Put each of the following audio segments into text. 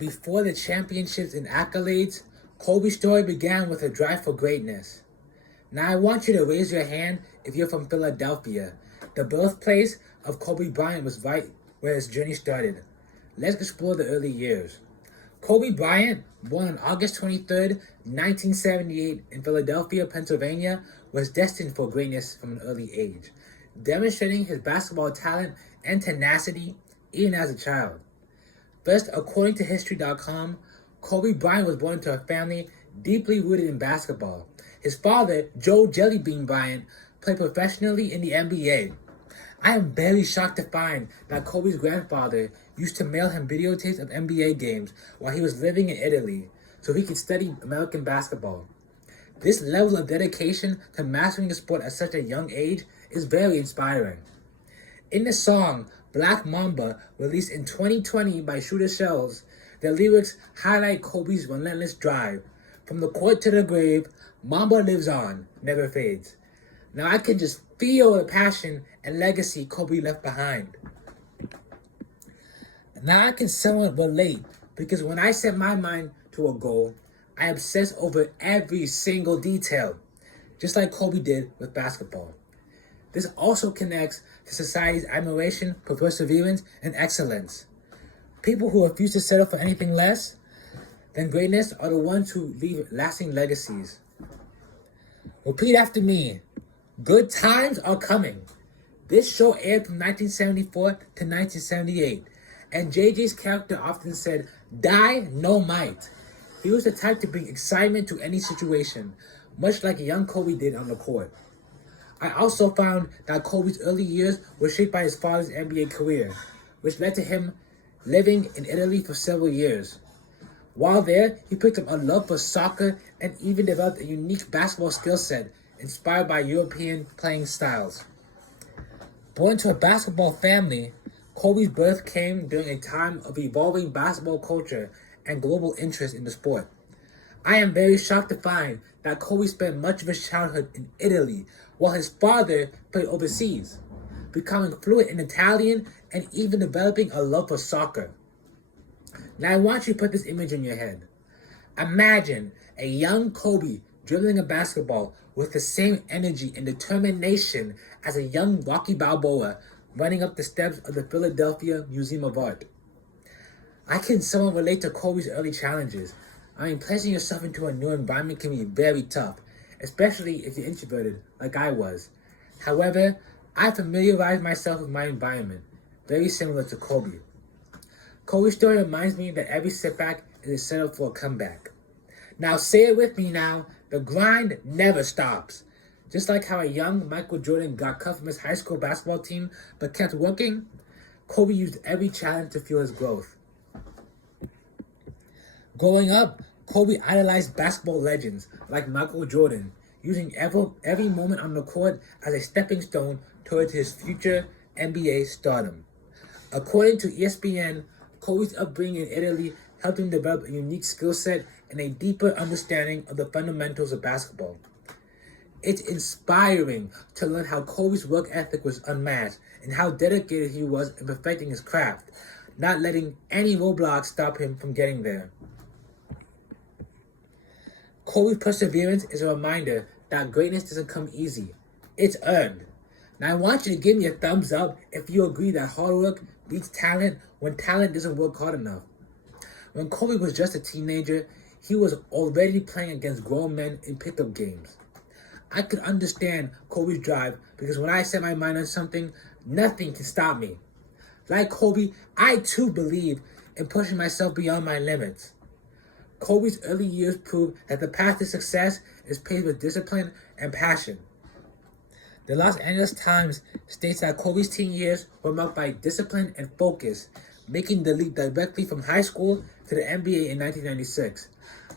Before the championships and accolades, Kobe's story began with a drive for greatness. Now I want you to raise your hand if you're from Philadelphia. The birthplace of Kobe Bryant was right where his journey started. Let's explore the early years. Kobe Bryant, born on August 23rd, 1978 in Philadelphia, Pennsylvania, was destined for greatness from an early age, demonstrating his basketball talent and tenacity even as a child. First, according to History.com, Kobe Bryant was born into a family deeply rooted in basketball. His father, Joe Jellybean Bryant, played professionally in the NBA. I am very shocked to find that Kobe's grandfather used to mail him videotapes of NBA games while he was living in Italy so he could study American basketball. This level of dedication to mastering the sport at such a young age is very inspiring. In the song Black Mamba, released in 2020 by Shooter Shells, the lyrics highlight Kobe's relentless drive. From the court to the grave, Mamba lives on, never fades. Now I can just feel the passion and legacy Kobe left behind. Now I can somewhat relate because when I set my mind to a goal, I obsess over every single detail, just like Kobe did with basketball. This also connects to society's admiration for perseverance and excellence. People who refuse to settle for anything less than greatness are the ones who leave lasting legacies. Repeat after me. Good times are coming. This show aired from 1974 to 1978, and JJ's character often said, "Die no might." He was the type to bring excitement to any situation, much like young Kobe did on the court. I also found that Kobe's early years were shaped by his father's NBA career, which led to him living in Italy for several years. While there, he picked up a love for soccer and even developed a unique basketball skill set inspired by European playing styles. Born to a basketball family, Kobe's birth came during a time of evolving basketball culture and global interest in the sport. I am very shocked to find that Kobe spent much of his childhood in Italy, while his father played overseas, becoming fluent in Italian and even developing a love for soccer. Now I want you to put this image in your head. Imagine a young Kobe dribbling a basketball with the same energy and determination as a young Rocky Balboa running up the steps of the Philadelphia Museum of Art. I can somewhat relate to Kobe's early challenges. Placing yourself into a new environment can be very tough, especially if you're introverted, like I was. However, I familiarized myself with my environment, very similar to Kobe. Kobe's story reminds me that every setback is a setup for a comeback. Now say it with me now, the grind never stops. Just like how a young Michael Jordan got cut from his high school basketball team but kept working, Kobe used every challenge to fuel his growth. Growing up, Kobe idolized basketball legends like Michael Jordan, using every moment on the court as a stepping stone towards his future NBA stardom. According to ESPN, Kobe's upbringing in Italy helped him develop a unique skill set and a deeper understanding of the fundamentals of basketball. It's inspiring to learn how Kobe's work ethic was unmatched and how dedicated he was in perfecting his craft, not letting any roadblocks stop him from getting there. Kobe's perseverance is a reminder that greatness doesn't come easy. It's earned. Now I want you to give me a thumbs up if you agree that hard work beats talent when talent doesn't work hard enough. When Kobe was just a teenager, he was already playing against grown men in pickup games. I could understand Kobe's drive because when I set my mind on something, nothing can stop me. Like Kobe, I too believe in pushing myself beyond my limits. Kobe's early years prove that the path to success is paved with discipline and passion. The Los Angeles Times states that Kobe's teen years were marked by discipline and focus, making the leap directly from high school to the NBA in 1996.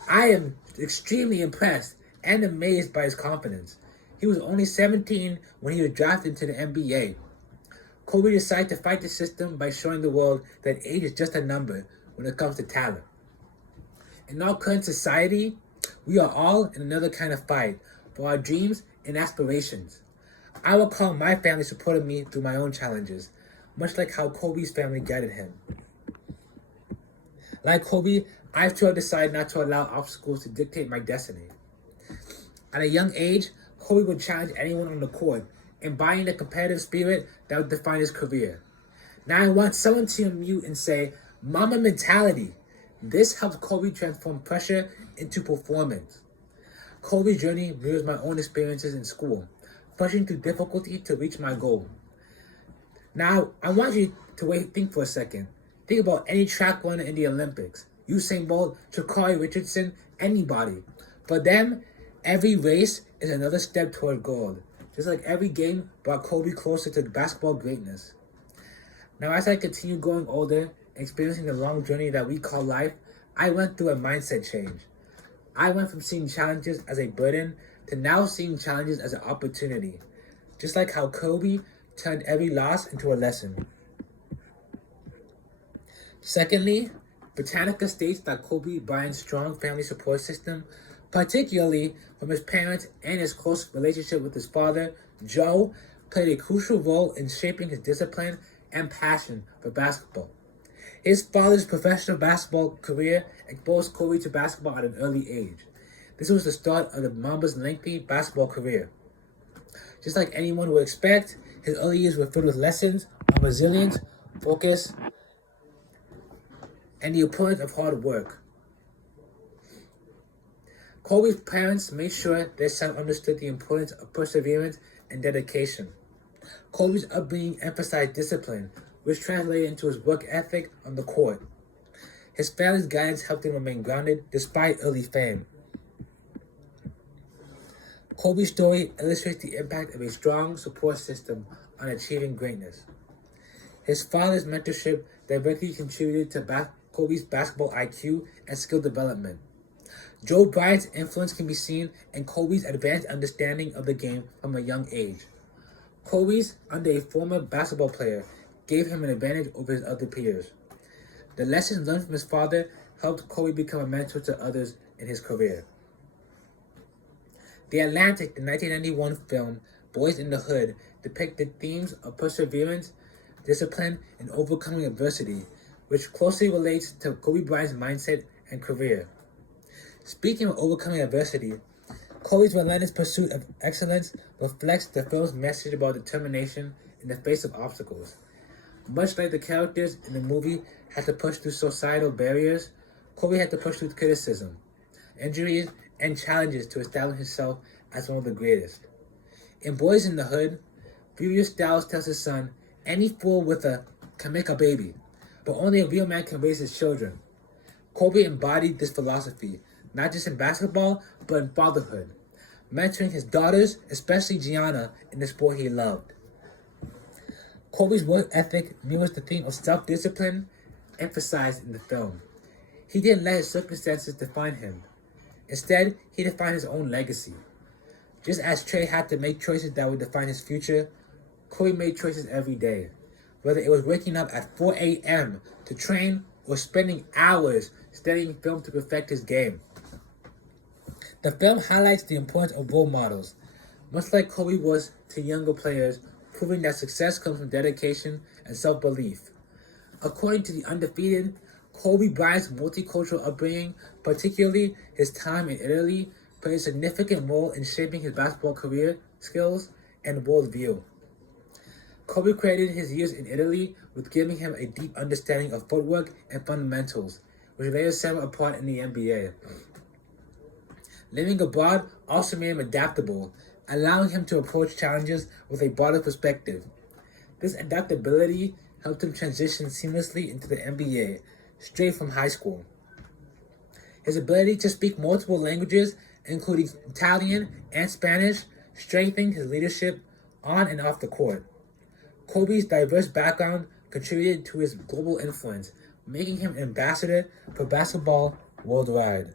I am extremely impressed and amazed by his confidence. He was only 17 when he was drafted into the NBA. Kobe decided to fight the system by showing the world that age is just a number when it comes to talent. In our current society, we are all in another kind of fight for our dreams and aspirations. I recall my family supported me through my own challenges, much like how Kobe's family guided him. Like Kobe, I've tried to decide not to allow obstacles to dictate my destiny. At a young age, Kobe would challenge anyone on the court, embodying the competitive spirit that would define his career. Now I want someone to unmute and say, Mama mentality. This helped Kobe transform pressure into performance. Kobe's journey mirrors my own experiences in school, pushing through difficulty to reach my goal. Now, I want you to think for a second. Think about any track runner in the Olympics. Usain Bolt, Sha'Carri Richardson, anybody. For them, every race is another step toward gold. Just like every game brought Kobe closer to basketball greatness. Now, as I continue growing older, experiencing the long journey that we call life, I went through a mindset change. I went from seeing challenges as a burden to now seeing challenges as an opportunity. Just like how Kobe turned every loss into a lesson. Secondly, Britannica states that Kobe Bryant's strong family support system, particularly from his parents and his close relationship with his father, Joe, played a crucial role in shaping his discipline and passion for basketball. His father's professional basketball career exposed Kobe to basketball at an early age. This was the start of the Mamba's lengthy basketball career. Just like anyone would expect, his early years were filled with lessons on resilience, focus, and the importance of hard work. Kobe's parents made sure their son understood the importance of perseverance and dedication. Kobe's upbringing emphasized discipline, which translated into his work ethic on the court. His family's guidance helped him remain grounded despite early fame. Kobe's story illustrates the impact of a strong support system on achieving greatness. His father's mentorship directly contributed to Kobe's basketball IQ and skill development. Joe Bryant's influence can be seen in Kobe's advanced understanding of the game from a young age. Kobe's, under a former basketball player, gave him an advantage over his other peers. The lessons learned from his father helped Kobe become a mentor to others in his career. The Atlantic, the 1991 film Boys in the Hood, depicted themes of perseverance, discipline, and overcoming adversity, which closely relates to Kobe Bryant's mindset and career. Speaking of overcoming adversity, Kobe's relentless pursuit of excellence reflects the film's message about determination in the face of obstacles. Much like the characters in the movie had to push through societal barriers, Kobe had to push through criticism, injuries, and challenges to establish himself as one of the greatest. In Boys in the Hood, Furious Styles tells his son, any fool with a can make a baby, but only a real man can raise his children. Kobe embodied this philosophy, not just in basketball, but in fatherhood, mentoring his daughters, especially Gianna, in the sport he loved. Kobe's work ethic mirrors the theme of self-discipline emphasized in the film. He didn't let his circumstances define him. Instead, he defined his own legacy. Just as Trey had to make choices that would define his future, Kobe made choices every day. Whether it was waking up at 4 a.m. to train or spending hours studying film to perfect his game. The film highlights the importance of role models, much like Kobe was to younger players, proving that success comes from dedication and self-belief. According to The Undefeated, Kobe Bryant's multicultural upbringing, particularly his time in Italy, played a significant role in shaping his basketball career, skills, and worldview. Kobe credited his years in Italy with giving him a deep understanding of footwork and fundamentals, which later set him apart in the NBA. Living abroad also made him adaptable, allowing him to approach challenges with a broader perspective. This adaptability helped him transition seamlessly into the NBA, straight from high school. His ability to speak multiple languages, including Italian and Spanish, strengthened his leadership on and off the court. Kobe's diverse background contributed to his global influence, making him an ambassador for basketball worldwide.